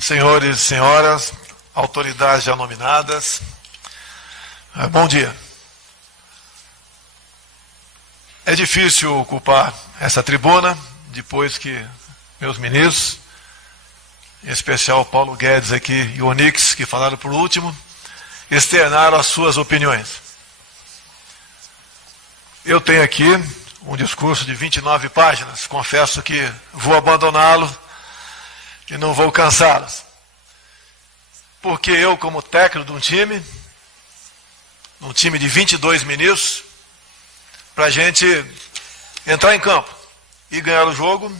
Senhores e senhoras, autoridades já nominadas, bom dia. É difícil ocupar essa tribuna, depois que meus ministros, em especial Paulo Guedes aqui e Onix, que falaram por último, externaram as suas opiniões. Eu tenho aqui um discurso de 29 páginas, confesso que vou abandoná-lo e não vou cansá-los. Porque eu, como técnico de um time de 22 ministros, para a gente entrar em campo e ganhar o jogo,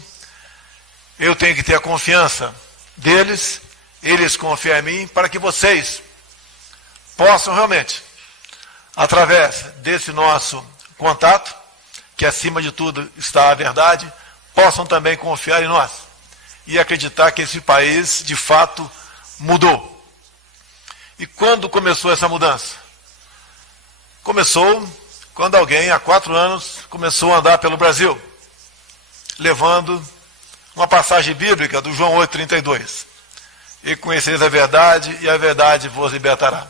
eu tenho que ter a confiança deles, eles confiam em mim, para que vocês possam realmente, através desse nosso contato, que acima de tudo está a verdade, possam também confiar em nós e acreditar que esse país de fato mudou. E quando começou essa mudança? Começou quando alguém, há 4 anos, começou a andar pelo Brasil, levando uma passagem bíblica do João 8,32. E conhecereis a verdade, e a verdade vos libertará.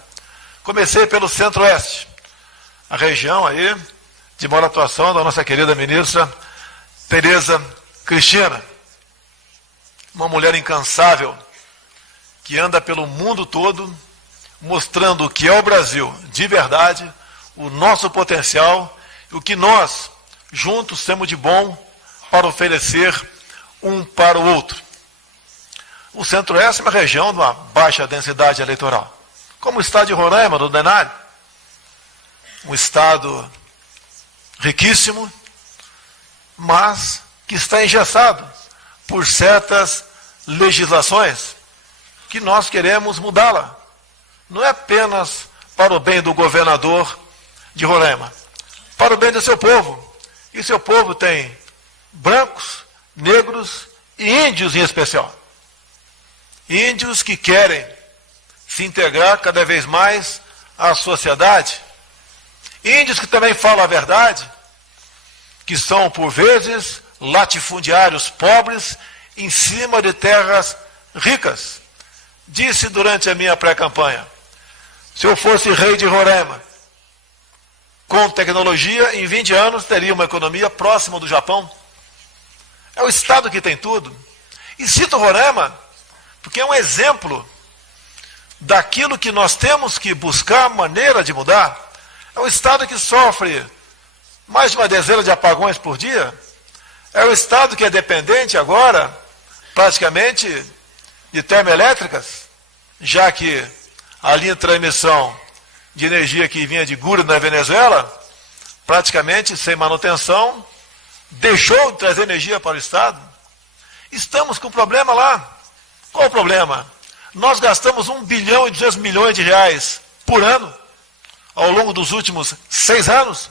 Comecei pelo Centro-Oeste, a região aí de maior atuação da nossa querida ministra Tereza Cristina, uma mulher incansável, que anda pelo mundo todo, mostrando o que é o Brasil de verdade, o nosso potencial, e o que nós, juntos, temos de bom para oferecer um para o outro. O Centro-Oeste é uma região de uma baixa densidade eleitoral, como o estado de Roraima, do Denário, um estado riquíssimo, mas que está engessado por certas legislações que nós queremos mudá-la. Não é apenas para o bem do governador de Roraima, para o bem do seu povo. E seu povo tem brancos, negros e índios em especial. Índios que querem se integrar cada vez mais à sociedade. Índios que também falam a verdade, que são, por vezes, latifundiários pobres em cima de terras ricas. Disse durante a minha pré-campanha: se eu fosse rei de Roraima, com tecnologia, em 20 anos teria uma economia próxima do Japão. É o estado que tem tudo. E cito Roraima porque é um exemplo daquilo que nós temos que buscar maneira de mudar. É o estado que sofre mais de uma dezena de apagões por dia. É o estado que é dependente agora, praticamente, de termoelétricas, já que a linha de transmissão de energia que vinha de Gura, na Venezuela, praticamente sem manutenção, deixou de trazer energia para o estado. Estamos com problema lá. Qual o problema? Nós gastamos 1 bilhão e 200 milhões de reais por ano, ao longo dos últimos 6 anos,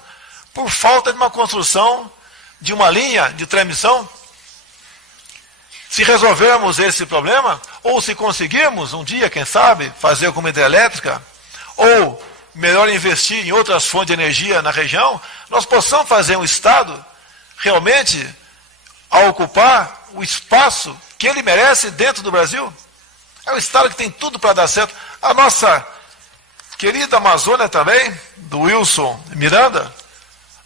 por falta de uma construção de uma linha de transmissão. Se resolvermos esse problema, ou se conseguirmos um dia, quem sabe, fazer alguma hidrelétrica, ou melhor investir em outras fontes de energia na região, nós possamos fazer um estado realmente a ocupar o espaço que ele merece dentro do Brasil. É um estado que tem tudo para dar certo. A nossa querida Amazônia também, do Wilson Miranda,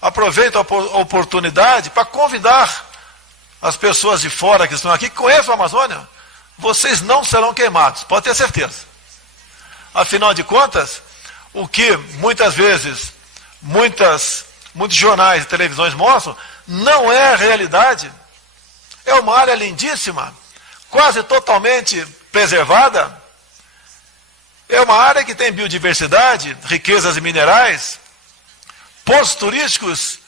aproveita a oportunidade para convidar as pessoas de fora que estão aqui, que conheçam a Amazônia. Vocês não serão queimados, pode ter certeza. Afinal de contas, o que muitas vezes, muitos jornais e televisões mostram, não é a realidade. É uma área lindíssima, quase totalmente preservada. É uma área que tem biodiversidade, riquezas minerais, pontos turísticos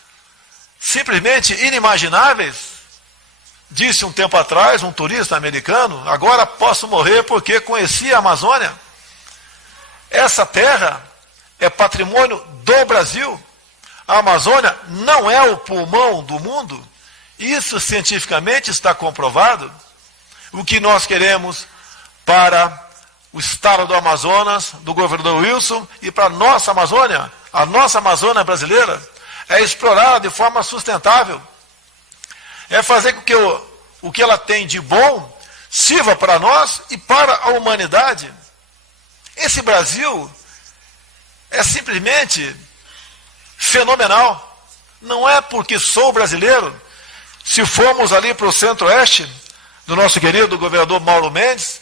simplesmente inimagináveis. Disse um tempo atrás um turista americano: agora posso morrer porque conheci a Amazônia. Essa terra é patrimônio do Brasil. A Amazônia não é o pulmão do mundo. Isso cientificamente está comprovado. O que nós queremos para o estado do Amazonas, do governador Wilson, e para a nossa Amazônia brasileira, é explorá-la de forma sustentável. É fazer com que o que ela tem de bom sirva para nós e para a humanidade. Esse Brasil é simplesmente fenomenal. Não é porque sou brasileiro. Se formos ali para o centro-oeste, do nosso querido governador Mauro Mendes,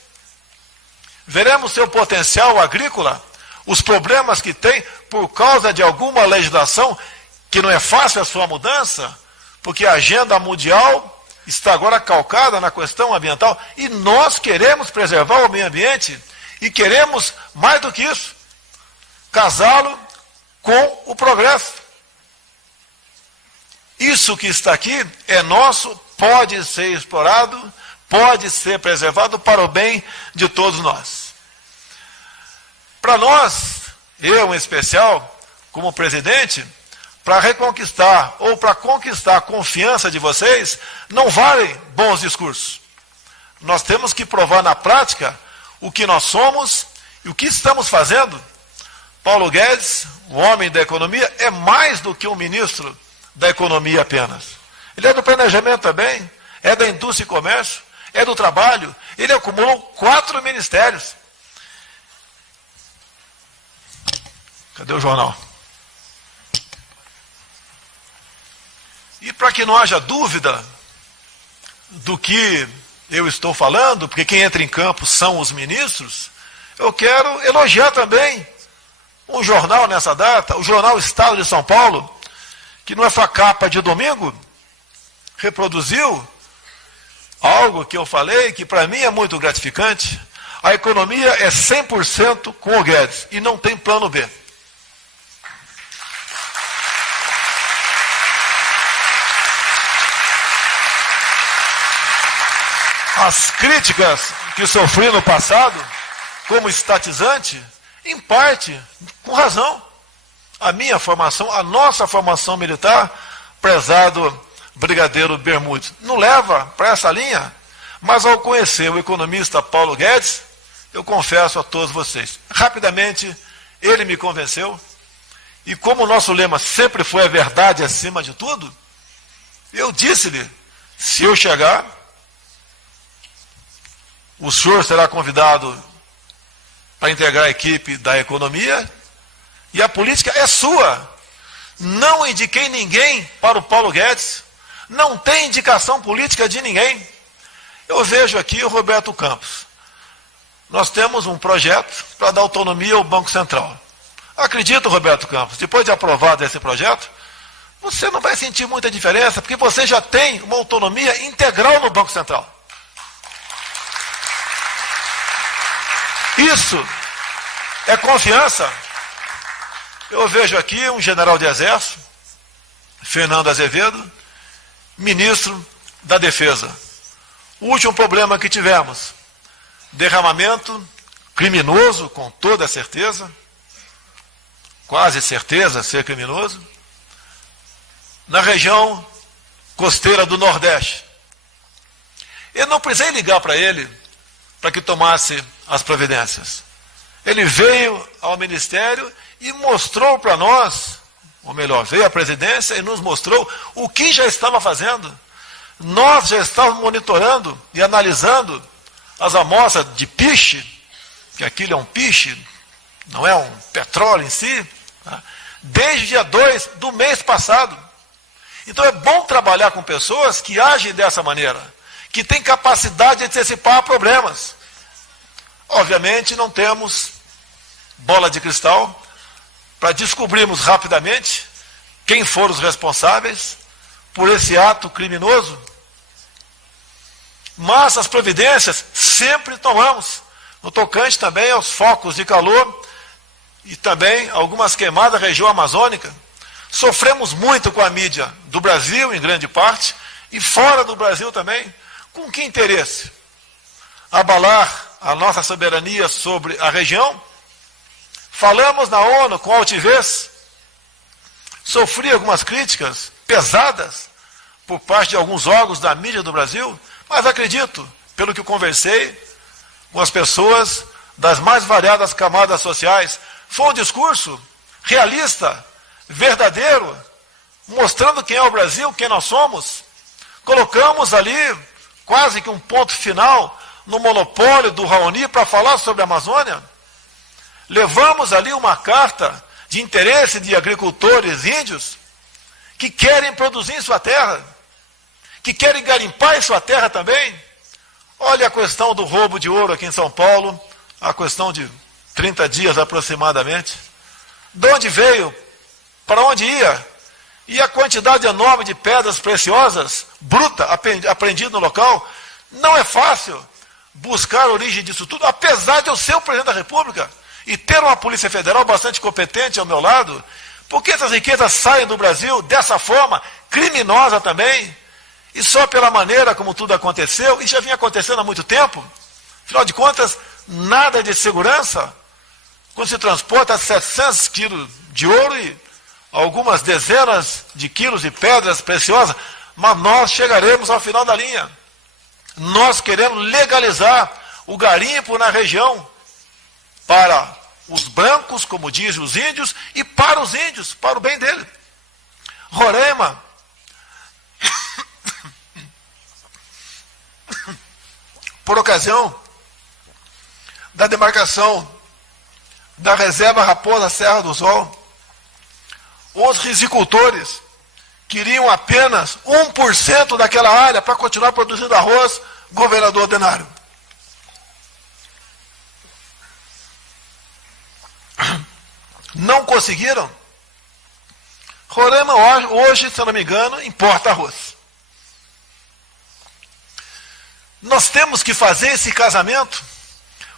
veremos seu potencial agrícola, os problemas que tem por causa de alguma legislação que não é fácil a sua mudança, porque a agenda mundial está agora calcada na questão ambiental e nós queremos preservar o meio ambiente e queremos, mais do que isso, casá-lo com o progresso. Isso que está aqui é nosso, pode ser explorado, pode ser preservado para o bem de todos nós. Para nós, eu em especial, como presidente, para reconquistar ou para conquistar a confiança de vocês, não valem bons discursos. Nós temos que provar na prática o que nós somos e o que estamos fazendo. Paulo Guedes, o homem da economia, é mais do que um ministro da economia apenas. Ele é do planejamento também, é da indústria e comércio, é do trabalho. Ele acumulou 4 ministérios. Cadê o jornal? E para que não haja dúvida do que eu estou falando, porque quem entra em campo são os ministros, eu quero elogiar também um jornal nessa data, o jornal Estado de São Paulo, que não é só capa de domingo, reproduziu algo que eu falei, que para mim é muito gratificante. A economia é 100% com o Guedes e não tem plano B. As críticas que sofri no passado, como estatizante, em parte, com razão. A minha formação, a nossa formação militar, prezado brigadeiro Bermudes, não leva para essa linha, mas ao conhecer o economista Paulo Guedes, eu confesso a todos vocês, rapidamente ele me convenceu, e como o nosso lema sempre foi a verdade acima de tudo, eu disse-lhe, se eu chegar, o senhor será convidado para integrar a equipe da economia, e a política é sua. Não indiquei ninguém para o Paulo Guedes, não tem indicação política de ninguém. Eu vejo aqui o Roberto Campos. Nós temos um projeto para dar autonomia ao Banco Central. Acredito, Roberto Campos, depois de aprovado esse projeto, você não vai sentir muita diferença, porque você já tem uma autonomia integral no Banco Central. Isso é confiança. Eu vejo aqui um general de exército, Fernando Azevedo, ministro da Defesa. O último problema que tivemos, derramamento criminoso, com toda certeza, quase certeza ser criminoso, na região costeira do Nordeste. Eu não precisei ligar para ele para que tomasse as providências. Ele veio ao Ministério e mostrou para nós, ou melhor, veio à presidência e nos mostrou o que já estava fazendo. Nós já estávamos monitorando e analisando as amostras de piche, que aquilo é um piche, não é um petróleo em si, tá? Desde o dia 2 do mês passado. Então é bom trabalhar com pessoas que agem dessa maneira, que têm capacidade de antecipar problemas. Obviamente não temos bola de cristal para descobrirmos rapidamente quem foram os responsáveis por esse ato criminoso. Mas as providências sempre tomamos, no tocante também aos focos de calor e também algumas queimadas na região amazônica. Sofremos muito com a mídia do Brasil, em grande parte, e fora do Brasil também. Com que interesse? Abalar a nossa soberania sobre a região? Falamos na ONU com altivez, sofri algumas críticas pesadas por parte de alguns órgãos da mídia do Brasil, mas acredito, pelo que eu conversei com as pessoas das mais variadas camadas sociais, foi um discurso realista, verdadeiro, mostrando quem é o Brasil, quem nós somos. Colocamos ali quase que um ponto final no monopólio do Raoni para falar sobre a Amazônia? Levamos ali uma carta de interesse de agricultores índios que querem produzir em sua terra, que querem garimpar em sua terra também. Olha a questão do roubo de ouro aqui em São Paulo, a questão de 30 dias aproximadamente. De onde veio? Para onde ia? E a quantidade enorme de pedras preciosas, bruta, apreendidas no local. Não é fácil buscar a origem disso tudo, apesar de eu ser o presidente da República e ter uma Polícia Federal bastante competente ao meu lado. Porque essas riquezas saem do Brasil dessa forma, criminosa também, e só pela maneira como tudo aconteceu, e já vinha acontecendo há muito tempo. Afinal de contas, nada de segurança, quando se transporta 700 quilos de ouro e algumas dezenas de quilos de pedras preciosas, mas nós chegaremos ao final da linha. Nós queremos legalizar o garimpo na região para os brancos, como dizem os índios, e para os índios, para o bem dele. Roraima, por ocasião da demarcação da reserva Raposa Serra do Sol, os risicultores queriam apenas 1% daquela área para continuar produzindo arroz, governador Denário. Não conseguiram. Roraima hoje, se eu não me engano, importa arroz. Nós temos que fazer esse casamento.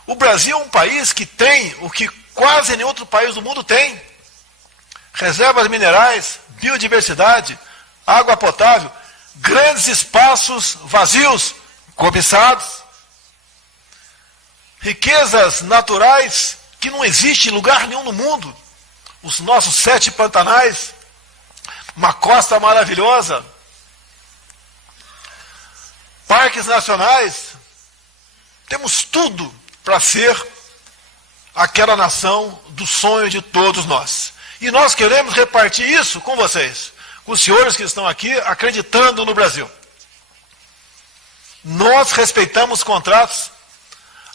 O Brasil é um país que tem o que quase nenhum outro país do mundo tem: reservas minerais, biodiversidade, água potável, grandes espaços vazios, cobiçados, riquezas naturais que não existem em lugar nenhum no mundo. Os nossos 7 pantanais, uma costa maravilhosa, parques nacionais, temos tudo para ser aquela nação do sonho de todos nós. E nós queremos repartir isso com vocês, com os senhores que estão aqui acreditando no Brasil. Nós respeitamos contratos,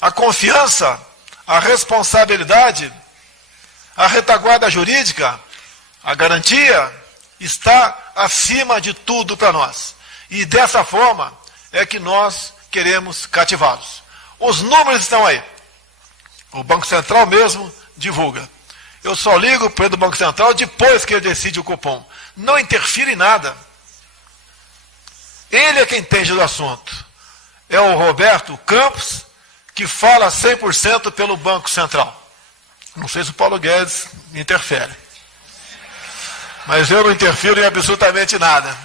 a confiança, a responsabilidade, a retaguarda jurídica, a garantia está acima de tudo para nós. E dessa forma é que nós queremos cativá-los. Os números estão aí. O Banco Central mesmo divulga. Eu só ligo para o Banco Central depois que ele decide o cupom. Não interfere em nada. Ele é quem entende do assunto. É o Roberto Campos, que fala 100% pelo Banco Central. Não sei se o Paulo Guedes interfere. Mas eu não interfiro em absolutamente nada.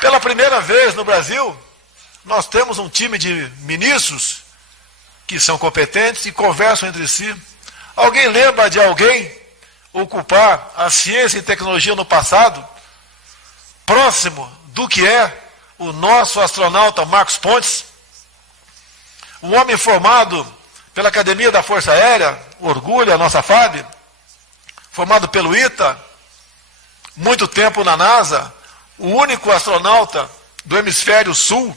Pela primeira vez no Brasil, nós temos um time de ministros que são competentes e conversam entre si. Alguém lembra de alguém ocupar a ciência e tecnologia no passado, próximo do que é o nosso astronauta Marcos Pontes? Um homem formado pela Academia da Força Aérea, orgulho a nossa FAB, formado pelo ITA, muito tempo na NASA, o único astronauta do hemisfério sul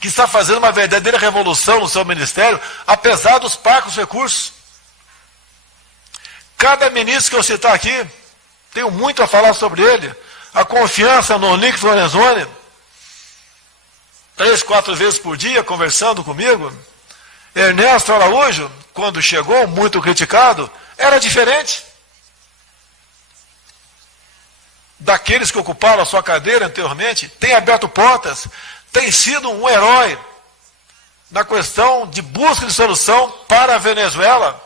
que está fazendo uma verdadeira revolução no seu ministério, apesar dos parcos recursos. Cada ministro que eu citar aqui, tenho muito a falar sobre ele. A confiança no Onyx Lorenzoni, 3, 4 vezes por dia conversando comigo. Ernesto Araújo, quando chegou, muito criticado, era diferente daqueles que ocuparam a sua cadeira anteriormente. Tem aberto portas, tem sido um herói na questão de busca de solução para a Venezuela,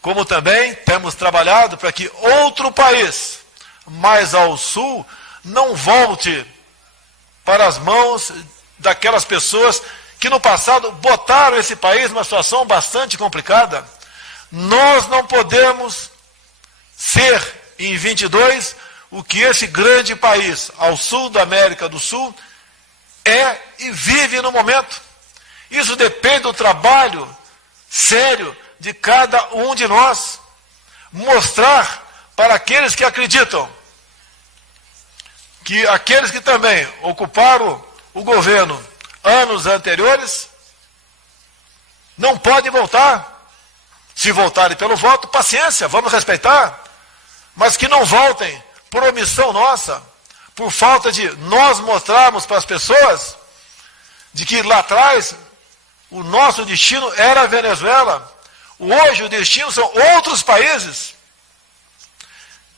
como também temos trabalhado para que outro país mais ao sul não volte para as mãos daquelas pessoas que no passado botaram esse país numa situação bastante complicada. Nós não podemos ser, em 22, o que esse grande país ao sul da América do Sul é e vive no momento. Isso depende do trabalho sério de cada um de nós. Mostrar para aqueles que acreditam que aqueles que também ocuparam o governo anos anteriores, não pode voltar. Se voltarem pelo voto, paciência, vamos respeitar, mas que não voltem por omissão nossa, por falta de nós mostrarmos para as pessoas de que lá atrás o nosso destino era a Venezuela. Hoje o destino são outros países.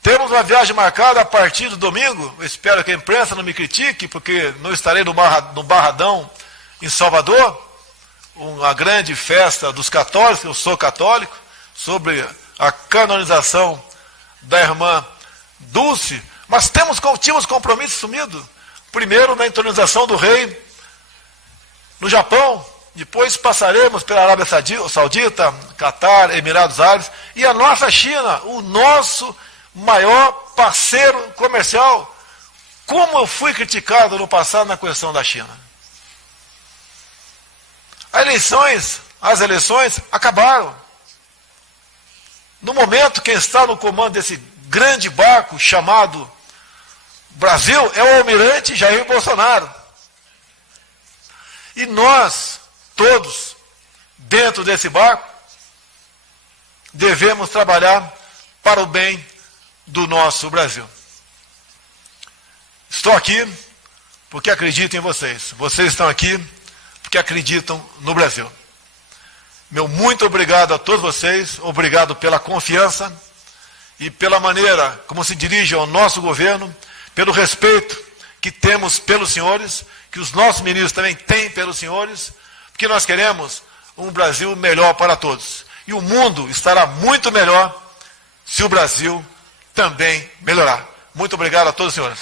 Temos uma viagem marcada a partir do domingo. Eu espero que a imprensa não me critique, porque não estarei no Barradão, em Salvador, uma grande festa dos católicos, eu sou católico, sobre a canonização da irmã Dulce, mas tínhamos compromisso sumido. Primeiro na entronização do rei no Japão, depois passaremos pela Arábia Saudita, Catar, Emirados Árabes, e a nossa China, o nosso maior parceiro comercial. Como eu fui criticado no passado na questão da China. As eleições acabaram. No momento, quem está no comando desse grande barco chamado Brasil é o almirante Jair Bolsonaro. E nós, todos, dentro desse barco, devemos trabalhar para o bem do nosso Brasil. Estou aqui porque acredito em vocês. Vocês estão aqui porque acreditam no Brasil. Meu muito obrigado a todos vocês, obrigado pela confiança e pela maneira como se dirigem ao nosso governo, pelo respeito que temos pelos senhores, que os nossos ministros também têm pelos senhores, porque nós queremos um Brasil melhor para todos. E o mundo estará muito melhor se o Brasil também melhorar. Muito obrigado a todos os senhores.